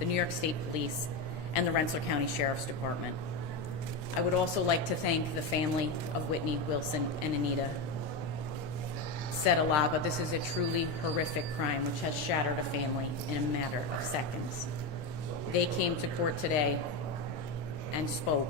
the New York State Police, and the Rensselaer County Sheriff's Department. I would also like to thank the family of Whitney, Wilson, and Anita. Said a lot, but this is a truly horrific crime which has shattered a family in a matter of seconds. They came to court today and spoke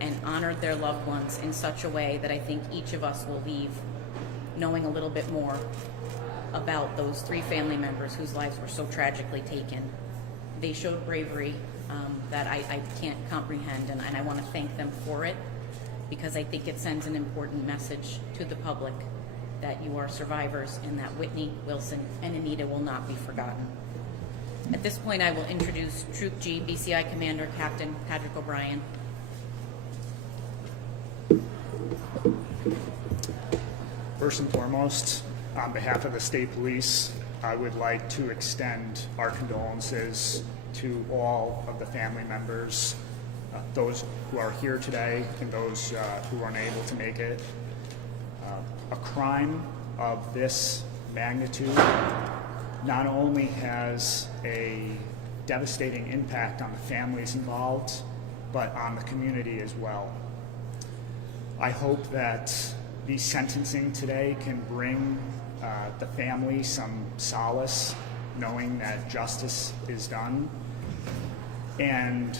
and honored their loved ones in such a way that I think each of us will leave knowing a little bit more about those three family members whose lives were so tragically taken. They showed bravery that I can't comprehend, and I want to thank them for it, because I think it sends an important message to the public that you are survivors and that Whitney, Wilson, and Anita will not be forgotten. At this point, I will introduce Troop G BCI Commander Captain Patrick O'Brien. First and foremost, on behalf of the state police, I would like to extend our condolences to all of the family members, those who are here today and those who are unable to make it. A crime of this magnitude not only has a devastating impact on the families involved, but on the community as well. I hope that the sentencing today can bring the family some solace, knowing that justice is done. And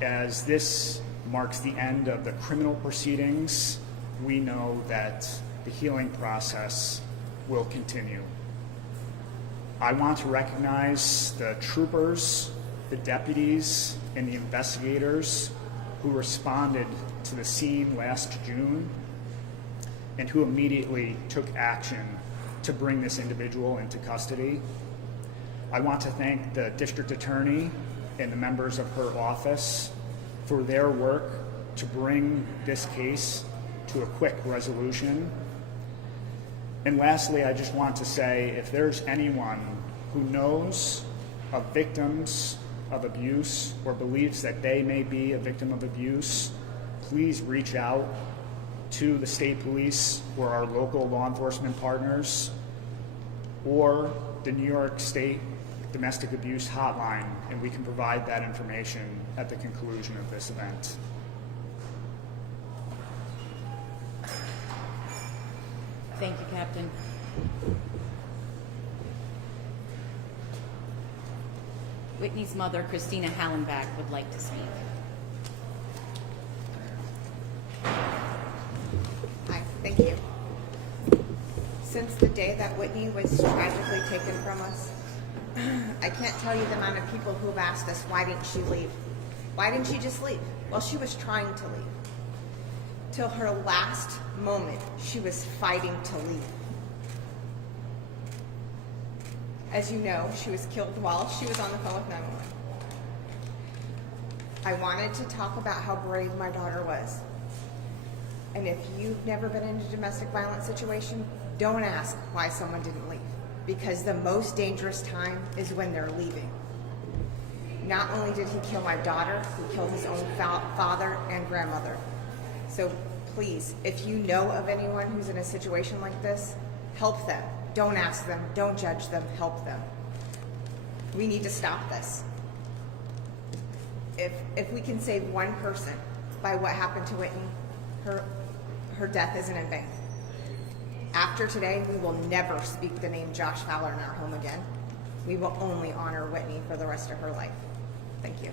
as this marks the end of the criminal proceedings, we know that the healing process will continue. I want to recognize the troopers, the deputies, and the investigators who responded to the scene last June and who immediately took action to bring this individual into custody. I want to thank the district attorney and the members of her office for their work to bring this case to a quick resolution. And lastly, I just want to say, if there's anyone who knows of victims of abuse or believes that they may be a victim of abuse, please reach out to the state police or our local law enforcement partners or the New York State Domestic Abuse Hotline, and we can provide that information at the conclusion of this event. Thank you, Captain. Whitney's mother, Christina Hallenbach, would like to speak. Hi, thank you. Since the day that Whitney was tragically taken from us, I can't tell you the amount of people who have asked us, why didn't she leave? Why didn't she just leave? Well, she was trying to leave. Till her last moment, she was fighting to leave. As you know, she was killed while she was on the phone with 911. I wanted to talk about how brave my daughter was. And if you've never been in a domestic violence situation, don't ask why someone didn't leave, because the most dangerous time is when they're leaving. Not only did he kill my daughter, he killed his own father and grandmother. So please, if you know of anyone who's in a situation like this, help them. Don't ask them, don't judge them, help them. We need to stop this. If we can save one person by what happened to Whitney, her death isn't in vain. After today, we will never speak the name Josh Fowler in our home again. We will only honor Whitney for the rest of her life. Thank you.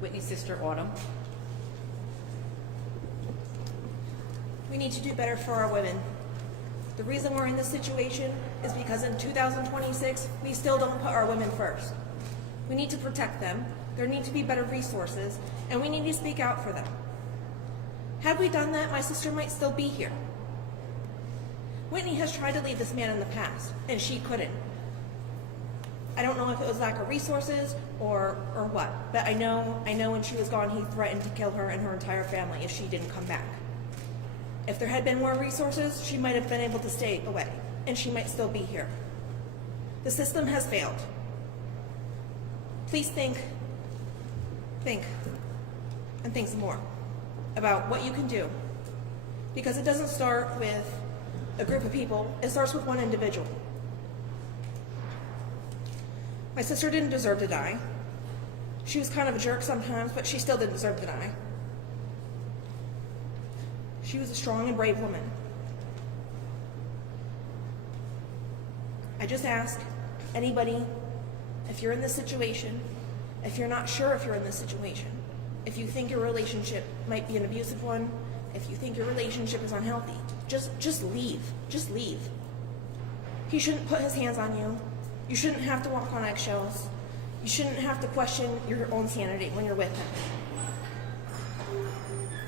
Whitney's sister, Autumn. We need to do better for our women. The reason we're in this situation is because in 2026, we still don't put our women first. We need to protect them. There need to be better resources, and we need to speak out for them. Had we done that, my sister might still be here. Whitney has tried to leave this man in the past, and she couldn't. I don't know if it was lack of resources or what, but I know when she was gone, he threatened to kill her and her entire family if she didn't come back. If there had been more resources, she might have been able to stay away, and she might still be here. The system has failed. Please think, and think some more about what you can do Because it doesn't start with a group of people, it starts with one individual. My sister didn't deserve to die. She was kind of a jerk sometimes, but she still didn't deserve to die. She was a strong and brave woman. I just ask anybody, if you're in this situation, if you're not sure if you're in this situation, if you think your relationship might be an abusive one, if you think your relationship is unhealthy, just leave. Just leave. He shouldn't put his hands on you. You shouldn't have to walk on eggshells. You shouldn't have to question your own sanity when you're with him.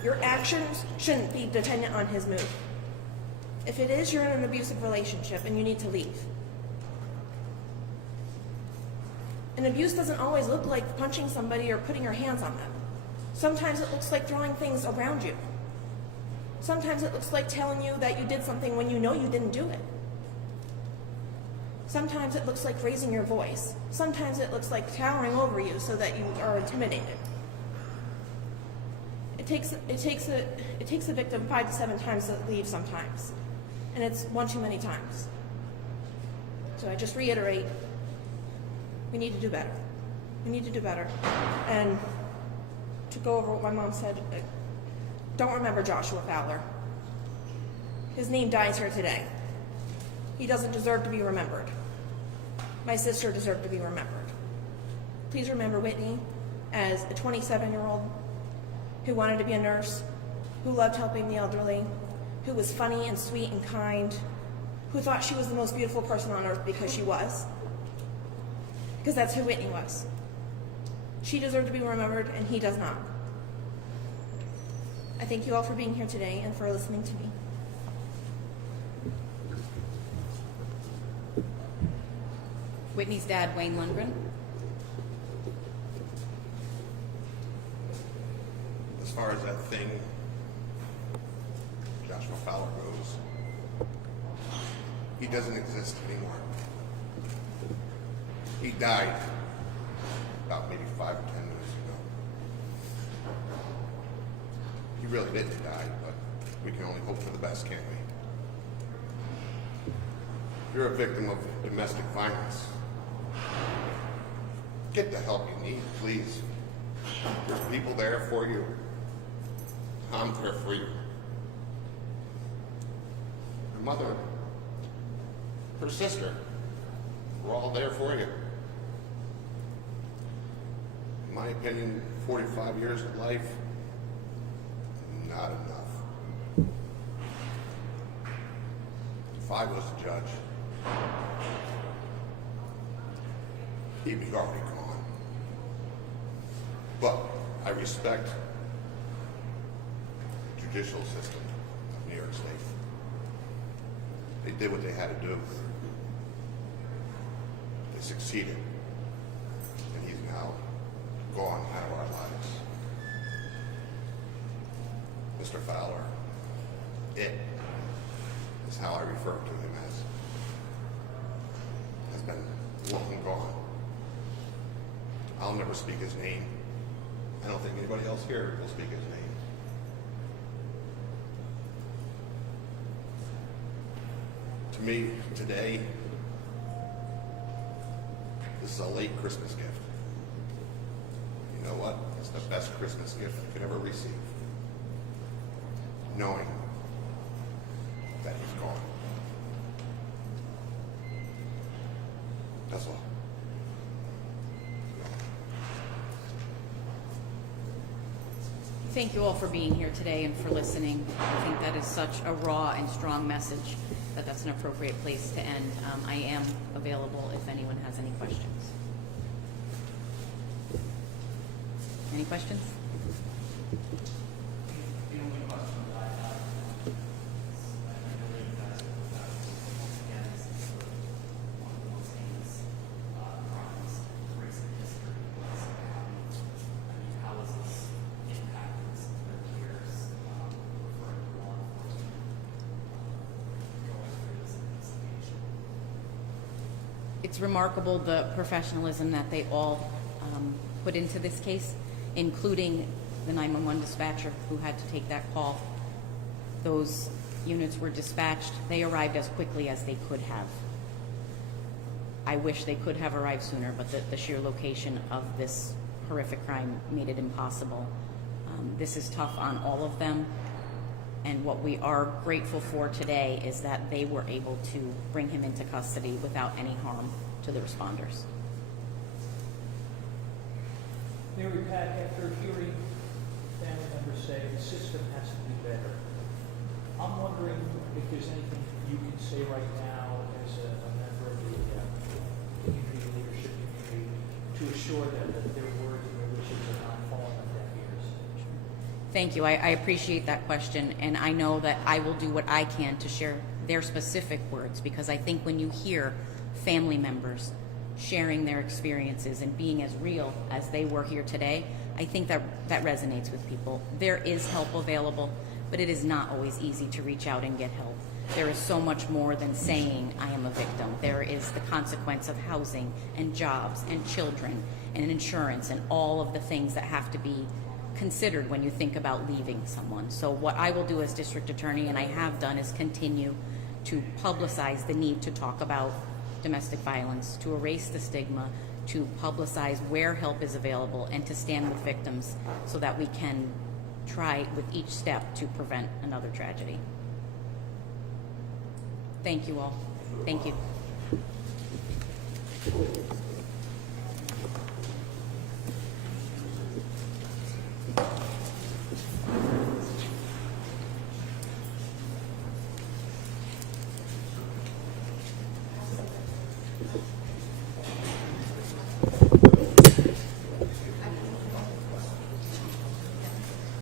Your actions shouldn't be dependent on his mood. If it is, you're in an abusive relationship and you need to leave. And abuse doesn't always look like punching somebody or putting your hands on them. Sometimes it looks like throwing things around you. Sometimes it looks like telling you that you did something when you know you didn't do it. Sometimes it looks like raising your voice. Sometimes it looks like towering over you so that you are intimidated. It takes a victim 5 to 7 times to leave sometimes. And it's one too many times. So I just reiterate, we need to do better. We need to do better. And to go over what my mom said, don't remember Joshua Fowler. His name dies here today. He doesn't deserve to be remembered. My sister deserved to be remembered. Please remember Whitney as a 27-year-old who wanted to be a nurse, who loved helping the elderly, who was funny and sweet and kind, who thought she was the most beautiful person on earth because she was. Because that's who Whitney was. She deserved to be remembered, and he does not. I thank you all for being here today and for listening to me. Whitney's dad, Wayne Lundgren. As far as that thing, Joshua Fowler goes, he doesn't exist anymore. He died about maybe 5 or 10 minutes ago. He really didn't die, but we can only hope for the best, can't we? If you're a victim of domestic violence, get the help you need, please. There's people there for you. I'm there for you. Your mother, her sister, we're all there for you. In my opinion, 45 years of life, not enough. If I was the judge, he'd be already gone. But I respect the judicial system of New York State. They did what they had to do. They succeeded. And he's now gone out of our lives. Mr. Fowler, it is how I refer to him as, has been long gone. I'll never speak his name. I don't think anybody else here will speak his name. To me, today, this is a late Christmas gift. You know what? It's the best Christmas gift you could ever receive. Knowing that he's gone. That's all. Thank you all for being here today and for listening. I think that is such a raw and strong message that that's an appropriate place to end. I am available if anyone has any questions. Any questions? The only question that I have is, I believe that once again, this is one of the most heinous crimes in recent history. How has this impacted the peers referring to law enforcement going through this investigation? It's remarkable the professionalism that they all put into this case, including the 911 dispatcher who had to take that call. those units were dispatched, they arrived as quickly as they could have. I wish they could have arrived sooner, but the sheer location of this horrific crime made it impossible. This is tough on all of them, and what we are grateful for today is that they were able to bring him into custody without any harm to the responders. Mary Pat, after hearing family members say the system has to be better, I'm wondering if there's anything you can say right now as a member of the community leadership community to assure them that their words and their wishes are not falling on deaf ears. Thank you. I appreciate that question, and I know that I will do what I can to share their specific words, because I think when you hear family members sharing their experiences and being as real as they were here today, I think that resonates with people. There is help available, but it is not always easy to reach out and get help. There is so much more than saying I am a victim. There is the consequence of housing and jobs and children and insurance and all of the things that have to be considered when you think about leaving someone. So what I will do as district attorney, and I have done, is continue to publicize the need to talk about domestic violence, to erase the stigma, to publicize where help is available, and to stand with victims so that we can try with each step to prevent another tragedy. Thank you all. Thank you.